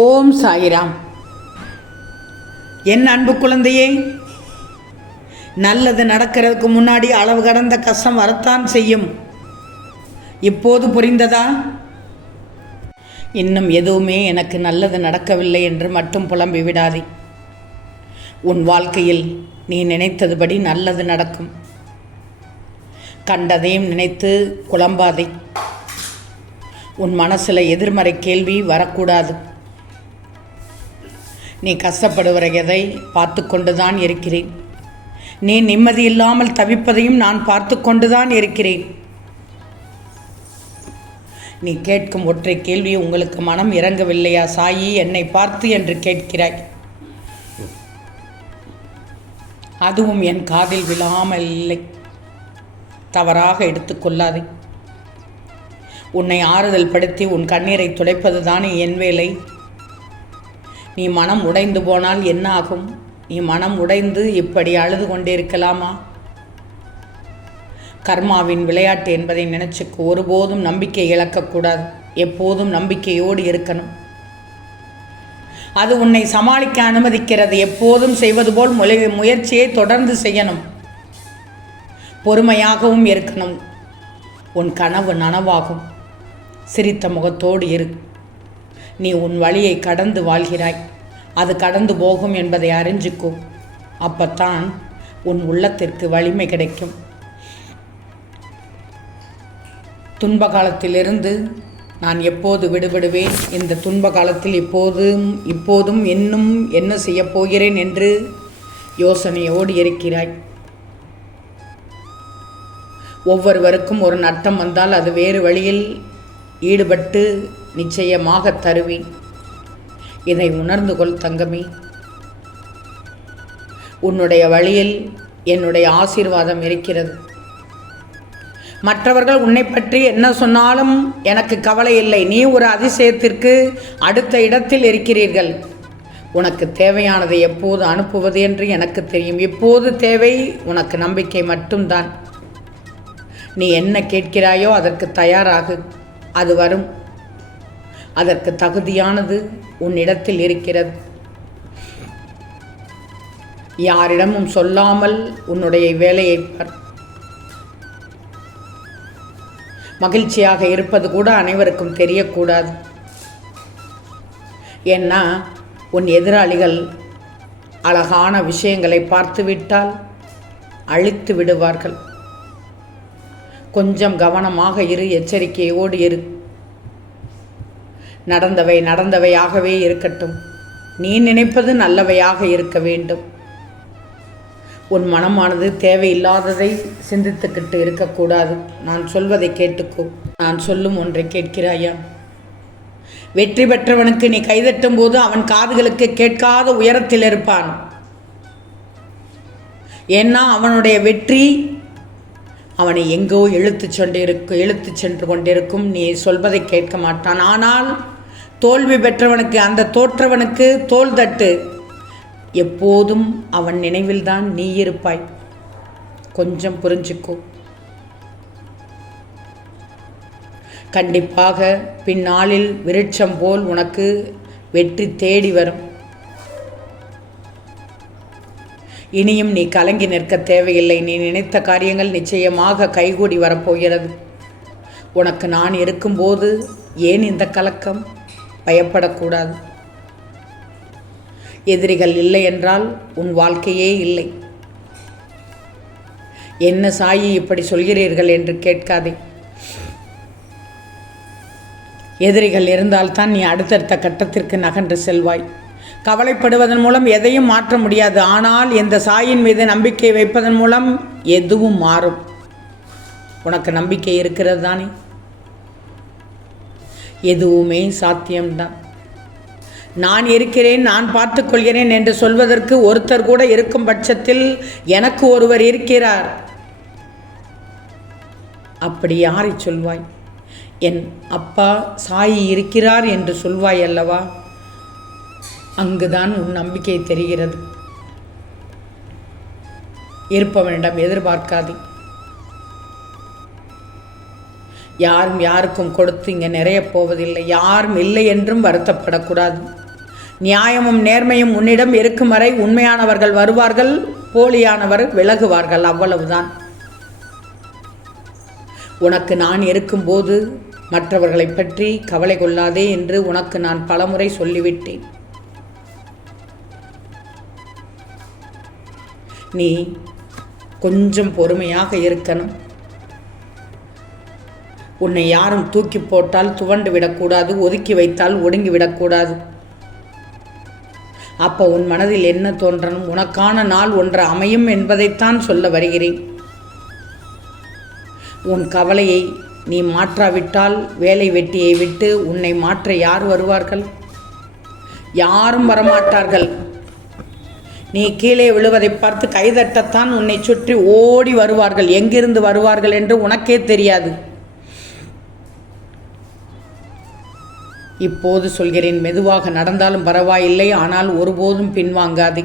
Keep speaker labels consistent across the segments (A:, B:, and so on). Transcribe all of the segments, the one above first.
A: ஓம் சாயிராம். என் அன்பு குழந்தையே நல்லது நடக்கிறதுக்கு முன்னாடி அளவு கடந்த கஷ்டம் வரத்தான் செய்யும். இப்போது புரிந்ததா? இன்னும் எதுவுமே எனக்கு நல்லது நடக்கவில்லை என்று மட்டும் புலம்பி விடாதே. உன் வாழ்க்கையில் நீ நினைத்ததுபடி நல்லது நடக்கும். கண்டதையும் நினைத்து குழம்பாதே. உன் மனசில் எதிர்மறை கேள்வி வரக்கூடாது. நீ கஷ்டப்படுகிற எதை பார்த்து கொண்டு தான் இருக்கிறேன். நீ நிம்மதி இல்லாமல் தவிப்பதையும் நான் பார்த்து கொண்டு தான் இருக்கிறேன். நீ கேட்கும் ஒற்றை கேள்வி உங்களுக்கு மனம் இறங்கவில்லையா சாயி? என்னை பார்த்து என்று கேட்கிறாய். அதுவும் என் காதில் விழாமல் இல்லை. தவறாக எடுத்துக்கொள்ளாதே உன்னை ஆறுதல் படுத்தி உன் கண்ணீரை துடைப்பது தானே என் வேலை. நீ மனம் உடைந்து போனால் என்ன ஆகும் நீ மனம் உடைந்து இப்படி அழுது கொண்டிருக்கலாமா? கர்மாவின் விளையாட்டு என்பதை நினைச்சுக்கு ஒருபோதும் நம்பிக்கை இழக்கக்கூடாது. எப்போதும் நம்பிக்கையோடு இருக்கணும். அது உன்னை சமாளிக்க அனுமதிக்கிறது. எப்போதும் செய்வது போல் முயற்சியை தொடர்ந்து செய்யணும். பொறுமையாகவும் இருக்கணும். உன் கனவு நனவாகும். சிரித்த முகத்தோடு இருக்கும் நீ உன் வழியை கடந்து வாழ்கிறாய். அது கடந்து போகும் என்பதை அறிஞ்சுக்கோ. அப்பத்தான் உன் உள்ளத்திற்கு வலிமை கிடைக்கும். துன்ப காலத்திலிருந்து நான் எப்போது விடுபடுவேன்? இந்த துன்ப காலத்தில் இப்போதும் இப்போதும் இன்னும் என்ன செய்யப் போகிறேன் என்று யோசனையோடு இருக்கிறாய். ஒவ்வொருவருக்கும் ஒரு நட்டம் வந்தால் அது வேறு வழியில் ஈடுபட்டு நிச்சயமாக தருவேன். இதை உணர்ந்து கொள் தங்கமே. உன்னுடைய வழியில் என்னுடைய ஆசீர்வாதம் இருக்கிறது. மற்றவர்கள் உன்னை பற்றி என்ன சொன்னாலும் எனக்கு கவலை இல்லை. நீ ஒரு அதிசயத்திற்கு அடுத்த இடத்தில் இருக்கிறீர்கள். உனக்கு தேவையானதை எப்போது அனுப்புவது என்று எனக்கு தெரியும். இப்போது தேவை உனக்கு நம்பிக்கை மட்டும்தான். நீ என்ன கேட்கிறாயோ அதற்கு தயாராகு. அது வரும். அதற்கு தகுதியானது உன்னிடத்தில் இருக்கிறது. யாரிடமும் சொல்லாமல் உன்னுடைய வேலையை பார். மகிழ்ச்சியாக இருப்பது கூட அனைவருக்கும் தெரியக்கூடாது. ஏன்னா உன் எதிராளிகள் அழகான விஷயங்களை பார்த்துவிட்டால் அழித்து விடுவார்கள். கொஞ்சம் கவனமாக இரு எச்சரிக்கையோடு இரு. நடந்தவை நடந்தவையாகவே இருக்கட்டும். நீ நினைப்பது நல்லவையாக இருக்க வேண்டும். உன் மனமானது தேவையில்லாததை சிந்தித்துக்கிட்டு இருக்கக்கூடாது. நான் சொல்வதை கேட்டுக்கோ. நான் சொல்லும் ஒன்றை கேட்கிறாயா? வெற்றி பெற்றவனுக்கு நீ கைதட்டும் போது அவன் காதுகளுக்கு கேட்காத உயரத்தில் இருப்பான். ஏன்னா அவனுடைய வெற்றி அவனை எங்கோ இழுத்து சென்றிருக்கு இழுத்து சென்று கொண்டிருக்கும். நீ சொல்வதை கேட்க மாட்டான். ஆனால் தோல்வி பெற்றவனுக்கு அந்த தோற்றவனுக்கு தோல் தட்டு. எப்போதும் அவன் நினைவில்தான் நீ இருப்பாய். கொஞ்சம் புரிஞ்சுக்கோ. கண்டிப்பாக பின்னாளில் விருட்சம் போல் உனக்கு வெற்றி தேடி வரும். இனியும் நீ கலங்கி நிற்க தேவையில்லை. நீ நினைத்த காரியங்கள் நிச்சயமாக கைகூடி வரப்போகிறது. உனக்கு நான் இருக்கும்போது ஏன் இந்த கலக்கம்? பயப்படக்கூடாது. எதிரிகள் இல்லை என்றால் உன் வாழ்க்கையே இல்லை. என்ன சாயி இப்படி சொல்கிறீர்கள் என்று கேட்காதே. எதிரிகள் இருந்தால்தான் நீ அடுத்தடுத்த கட்டத்திற்கு நகன்று செல்வாய். கவலைப்படுவதன் மூலம் எதையும் மாற்ற முடியாது. ஆனால் இந்த சாயின் மீது நம்பிக்கை வைப்பதன் மூலம் எதுவும் மாறும். உனக்கு நம்பிக்கை இருக்கிறது தானே? எதுவுமே சாத்தியம்தான். நான் இருக்கிறேன் நான் பார்த்துக்கொள்கிறேன் என்று சொல்வதற்கு ஒருத்தர் கூட இருக்கும் பட்சத்தில் எனக்கு ஒருவர் இருக்கிறார். அப்படி யாரை சொல்வாய்? என் அப்பா சாயி இருக்கிறார் என்று சொல்வாய் அல்லவா? அங்குதான் உன் நம்பிக்கை தெரிகிறது. இருப்பவனிடம் எதிர்பார்க்காதே. யாரும் யாருக்கும் கொடுத்து இங்கே நிறைய போவதில்லை. யாரும் இல்லை என்றும் வருத்தப்படக்கூடாது. நியாயமும் நேர்மையும் உன்னிடம் இருக்கும் வரை உண்மையானவர்கள் வருவார்கள் போலியானவர் விலகுவார்கள் அவ்வளவுதான். உனக்கு நான் இருக்கும்போது மற்றவர்களை பற்றி கவலை கொள்ளாதே என்று உனக்கு நான் பலமுறை சொல்லிவிட்டேன். நீ கொஞ்சம் பொறுமையாக இருக்கணும். உன்னை யாரும் தூக்கி போட்டால் துவண்டு விடக்கூடாது ஒதுக்கி வைத்தால் ஒடுங்கி விடக்கூடாது. அப்போ உன் மனதில் என்ன தோன்றணும்? உனக்கான நாள் ஒன்று அமையும் என்பதைத்தான் சொல்ல வருகிறேன். உன் கவலையை நீ மாற்றாவிட்டால் வேலை வெட்டியை விட்டு உன்னை மாற்ற யார் வருவார்கள்? யாரும் வரமாட்டார்கள். நீ கீழே விழுவதை பார்த்து கைதட்டத்தான் உன்னை சுற்றி ஓடி வருவார்கள். எங்கிருந்து வருவார்கள் என்று உனக்கே தெரியாது. இப்போது சொல்கிறேன் மெதுவாக நடந்தாலும் பரவாயில்லை ஆனால் ஒருபோதும் பின்வாங்காதே.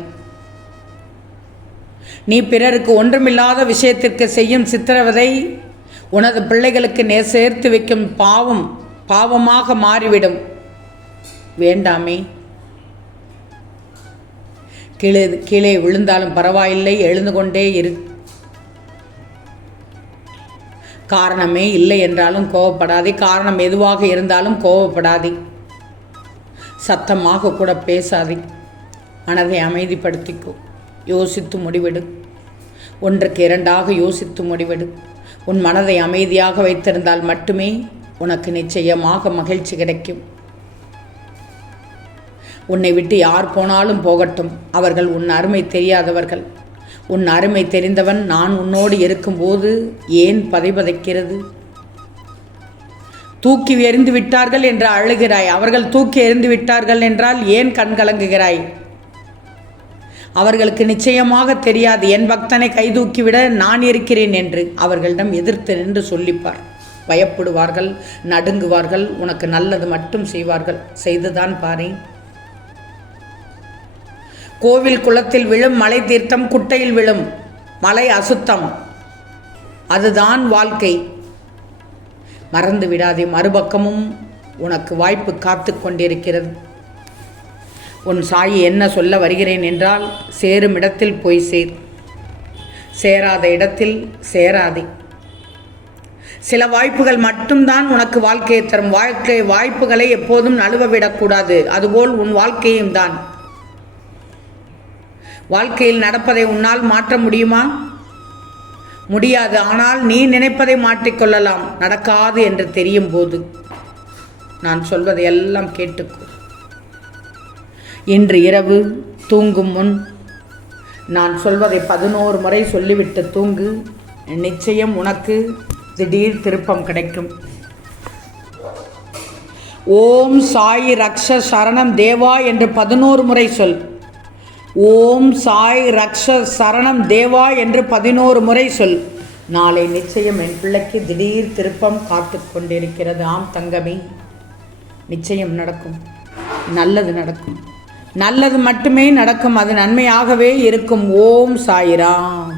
A: நீ பிறருக்கு ஒன்றுமில்லாத விஷயத்திற்கு செய்யும் சித்திரவதை உனது பிள்ளைகளுக்கு நே சேர்த்து வைக்கும் பாவம் பாவமாக மாறிவிடும். வேண்டாமே. கீழே கீழே விழுந்தாலும் பரவாயில்லை எழுந்து கொண்டே இரு. காரணமே இல்லை என்றாலும் கோவப்படாதே காரணம் எதுவாக இருந்தாலும் கோவப்படாதே சத்தமாக கூட பேசாதே. மனதை அமைதிப்படுத்திக்கோ. யோசித்து முடிவெடு. ஒன்றுக்கு இரண்டாக யோசித்து முடிவெடு. உன் மனதை அமைதியாக வைத்திருந்தால் மட்டுமே உனக்கு நிச்சயமாக மகிழ்ச்சி கிடைக்கும். உன்னை விட்டு யார் போனாலும் போகட்டும். அவர்கள் உன் அருமை தெரியாதவர்கள். உன் அருமை தெரிந்தவன் நான் உன்னோடு இருக்கும்போது ஏன் பதைபதைக்கிறது? தூக்கி எறிந்து விட்டார்கள் என்று அழுகிறாய். அவர்கள் தூக்கி எறிந்து விட்டார்கள் என்றால் ஏன் கண் கலங்குகிறாய்? அவர்களுக்கு நிச்சயமாக தெரியாது. என் பக்தனை கைதூக்கிவிட நான் இருக்கிறேன் என்று அவர்களிடம் எதிர்த்து நின்று சொல்லிப்பார். பயப்படுவார்கள் நடுங்குவார்கள் உனக்கு நல்லது மட்டும் செய்வார்கள். செய்துதான் பாரு கோவில் குளத்தில் விழும் மலை தீர்த்தம் குட்டையில் விழும் மலை அசுத்தம். அதுதான் வாழ்க்கை. மறந்து விடாதே மறுபக்கமும் உனக்கு வாய்ப்பு காத்து கொண்டிருக்கிறது. உன் சாயி என்ன சொல்ல வருகிறேன் என்றால் சேரும் இடத்தில் போய் சேர். சேராத இடத்தில் சேராதே. சில வாய்ப்புகள் மட்டும்தான் உனக்கு வாழ்க்கையை தரும். வாழ்க்கை வாய்ப்புகளை எப்போதும் நழுவ விடக்கூடாது. அதுபோல் உன் வாழ்க்கையும் தான். வாழ்க்கையில் நடப்பதை உன்னால் மாற்ற முடியுமா? முடியாது. ஆனால் நீ நினைப்பதை மாற்றிக்கொள்ளலாம் நடக்காது என்று தெரியும் போது நான் சொல்வதை எல்லாம் கேட்டுக்கோ இன்று இரவு தூங்கும் முன் நான் சொல்வதை பதினோரு முறை சொல்லிவிட்டு தூங்கு. நிச்சயம் உனக்கு திடீர் திருப்பம் கிடைக்கும். ஓம் சாய் ரக்ஷ சரணம் தேவா என்று பதினோரு முறை சொல். ஓம் சாய் ரக்ஷ சரணம் தேவா என்று பதினோரு முறை சொல். நாளை நிச்சயம் என் பிள்ளைக்கு திடீர் திருப்பம் காத்து கொண்டிருக்கிறது. ஆம் தங்கமே. நிச்சயம் நடக்கும். நல்லது நடக்கும். நல்லது மட்டுமே நடக்கும். அது நன்மையாகவே இருக்கும். ஓம் சாய்ராம்.